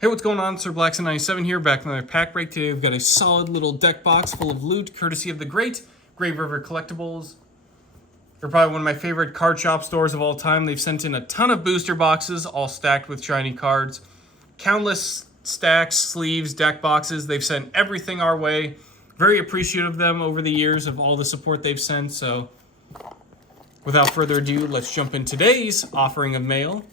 Hey, what's going on? Sir Blackson97 here, back with another pack break. Today we've got a solid little deck box full of loot, courtesy of the great Grave River Collectibles. They're probably one of my favorite card shop stores of all time. They've sent in a ton of booster boxes, all stacked with shiny cards. Countless stacks, sleeves, deck boxes. They've sent everything our way. Very appreciative of them over the years of all the support they've sent. So, without further ado, let's jump in today's offering of mail.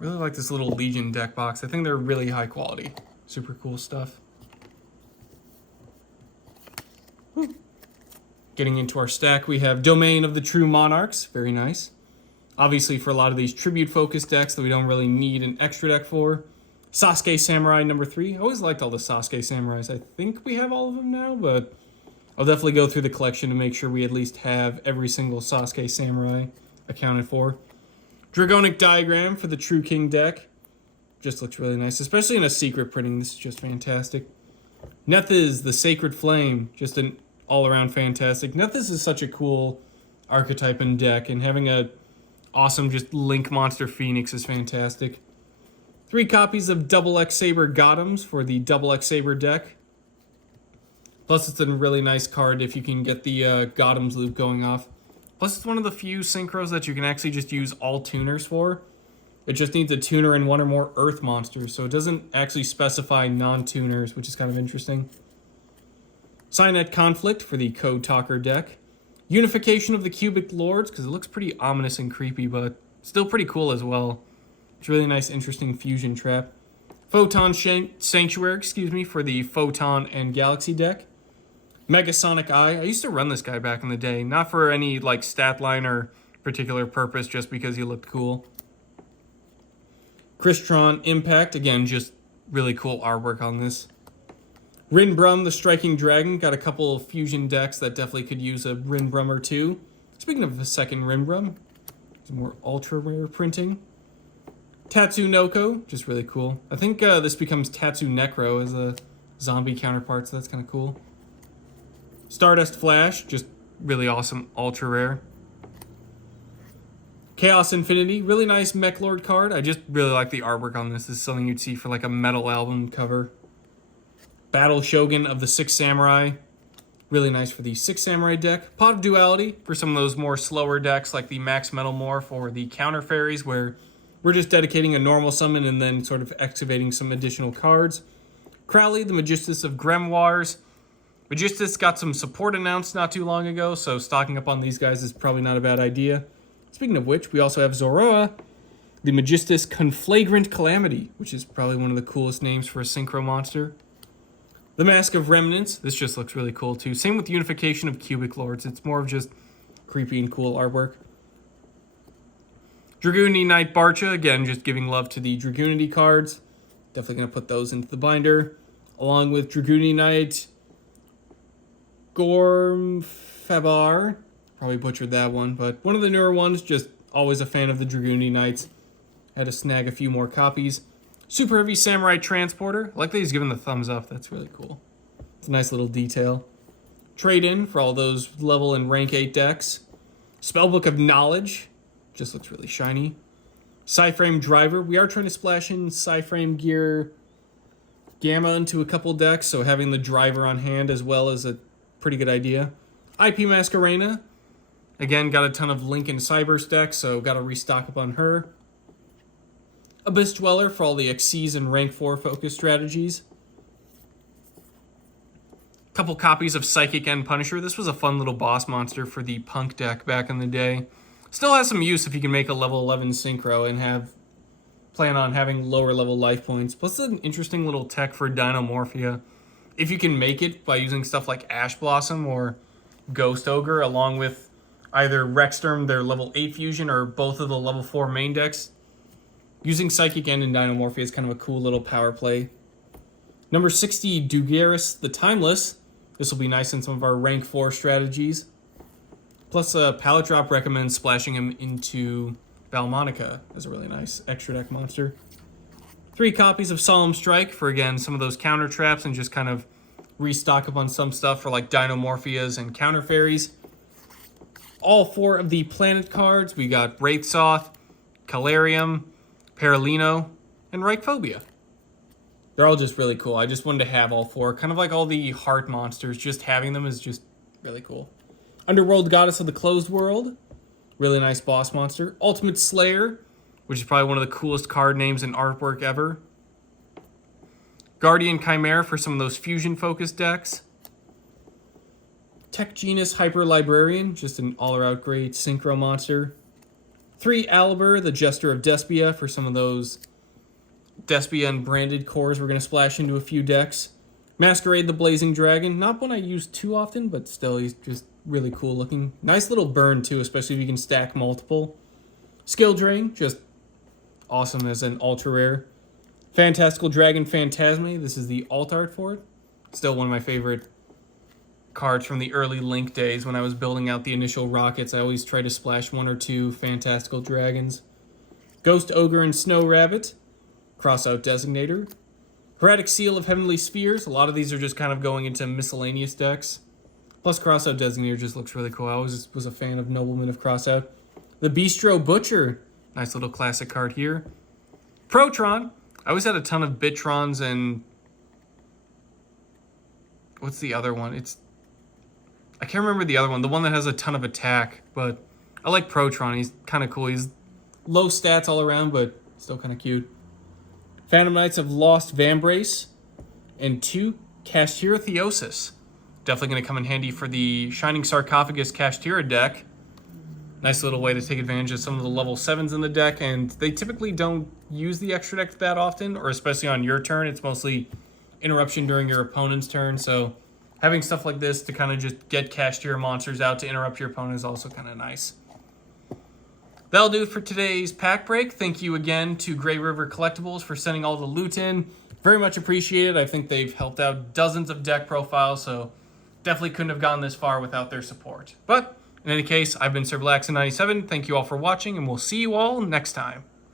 Really like this little Legion deck box. I think they're really high quality. Super cool stuff. Getting into our stack, we have Domain of the True Monarchs. Very nice. Obviously, for a lot of these tribute-focused decks that we don't really need an extra deck for. Sasuke Samurai number 3. I always liked all the Sasuke Samurais. I think we have all of them now, but I'll definitely go through the collection to make sure we at least have every single Sasuke Samurai accounted for. Dragonic Diagram for the True King deck. Just looks really nice, especially in a secret printing. This is just fantastic. Nethys, the Sacred Flame. Just an all-around fantastic. Nethys is such a cool archetype and deck, and having a awesome just Link Monster Phoenix is fantastic. 3 copies of Double X Saber Gothams for the Double X Saber deck. Plus, it's a really nice card if you can get the Gothams loop going off. Plus, it's one of the few synchros that you can actually just use all tuners for. It just needs a tuner and one or more Earth monsters, so it doesn't actually specify non-tuners, which is kind of interesting. Signet Conflict for the Code Talker deck. Unification of the Cubic Lords, because it looks pretty ominous and creepy, but still pretty cool as well. It's a really nice, interesting fusion trap. Photon Sanctuary, for the Photon and Galaxy deck. Megasonic Eye. I used to run this guy back in the day. Not for any like stat line or particular purpose, just because he looked cool. Crystron Impact. Again, just really cool artwork on this. Rinbrum, the Striking Dragon. Got a couple of fusion decks that definitely could use a Rinbrum or two. Speaking of a second Rinbrum, some more ultra rare printing. Tatsunoko. Just really cool. I think this becomes Tatsu Necro as a zombie counterpart, so that's kind of cool. Stardust Flash, just really awesome, ultra rare. Chaos Infinity, really nice Mech Lord card. I just really like the artwork on this. This is something you'd see for like a metal album cover. Battle Shogun of the Six Samurai, really nice for the Six Samurai deck. Pot of Duality for some of those more slower decks like the Max Metal Morph or the Counter Fairies, where we're just dedicating a normal summon and then sort of activating some additional cards. Crowley, the Magistus of Grimoires. Magistus got some support announced not too long ago, so stocking up on these guys is probably not a bad idea. Speaking of which, we also have Zoroa, the Magistus Conflagrant Calamity, which is probably one of the coolest names for a synchro monster. The Mask of Remnants, this just looks really cool too. Same with Unification of Cubic Lords, it's more of just creepy and cool artwork. Dragooney Knight Barcha, again, just giving love to the Dragoonity cards. Definitely going to put those into the binder. Along with Dragooney Knight Gormfabar, probably butchered that one, but one of the newer ones, just always a fan of the Dragooney Knights. Had to snag a few more copies. Super Heavy Samurai Transporter, I like that he's giving the thumbs up, that's really cool. It's a nice little detail. Trade-in for all those level and rank 8 decks. Spellbook of Knowledge, just looks really shiny. Psyframe Driver, we are trying to splash in Psyframe Gear Gamma into a couple decks, so having the driver on hand as well is a pretty good idea. IP Masquerena. Again, got a ton of Link and Cybers decks, so got to restock up on her. Abyss Dweller for all the Xyz and Rank 4 focus strategies. Couple copies of Psychic End Punisher. This was a fun little boss monster for the Punk deck back in the day. Still has some use if you can make a level 11 synchro and plan on having lower level life points. Plus, it's an interesting little tech for Dinomorphia. If you can make it by using stuff like Ash Blossom or Ghost Ogre, along with either Rexsturm, their level 8 fusion, or both of the level 4 main decks, using Psychic End and Dinomorphia is kind of a cool little power play. Number 60, Dugaris the Timeless. This will be nice in some of our rank 4 strategies. Plus, Palette Drop recommends splashing him into Valmonica as a really nice extra deck monster. 3 copies of Solemn Strike for, again, some of those counter traps and just kind of restock up on some stuff for like Dinomorphias and Counter Fairies. All 4 of the planet cards. We got Wraithsoth, Calarium, Paralino, and Reichphobia. They're all just really cool. I just wanted to have all 4. Kind of like all the heart monsters. Just having them is just really cool. Underworld Goddess of the Closed World. Really nice boss monster. Ultimate Slayer, which is probably one of the coolest card names in artwork ever. Guardian Chimera for some of those fusion-focused decks. Tech Genus Hyper Librarian, just an all-around great synchro monster. 3 Alibur, the Jester of Despia, for some of those Despia and branded cores we're going to splash into a few decks. Masquerade the Blazing Dragon, not one I use too often, but still, he's just really cool looking. Nice little burn, too, especially if you can stack multiple. Skill Drain, just awesome as an ultra rare. Fantastical Dragon Phantasme, this is the alt art for it. Still one of my favorite cards from the early Link days when I was building out the initial rockets. I always try to splash 1 or 2 Fantastical Dragons. Ghost Ogre and Snow Rabbit. Crossout Designator. Heretic Seal of Heavenly Spheres. A lot of these are just kind of going into miscellaneous decks. Plus Crossout Designator just looks really cool. I always was a fan of Nobleman of Crossout. The Bistro Butcher. Nice little classic card here. Protron. I always had a ton of Bitrons and... What's the other one? I can't remember the other one. The one that has a ton of attack. But I like Protron. He's kind of cool. He's low stats all around, but still kind of cute. Phantom Knights of Lost Vambrace. And 2 Kashtira Theosis. Definitely going to come in handy for the Shining Sarcophagus Kashtira deck. Nice little way to take advantage of some of the level 7s in the deck, and they typically don't use the extra deck that often, or especially on your turn. It's mostly interruption during your opponent's turn, so having stuff like this to kind of just get Kashtira monsters out to interrupt your opponent is also kind of nice. That'll do it for today's pack break. Thank you again to Grey River Collectibles for sending all the loot in. Very much appreciated. I think they've helped out dozens of deck profiles, so definitely couldn't have gone this far without their support. But in any case, I've been SirBlackson97. Thank you all for watching, and we'll see you all next time.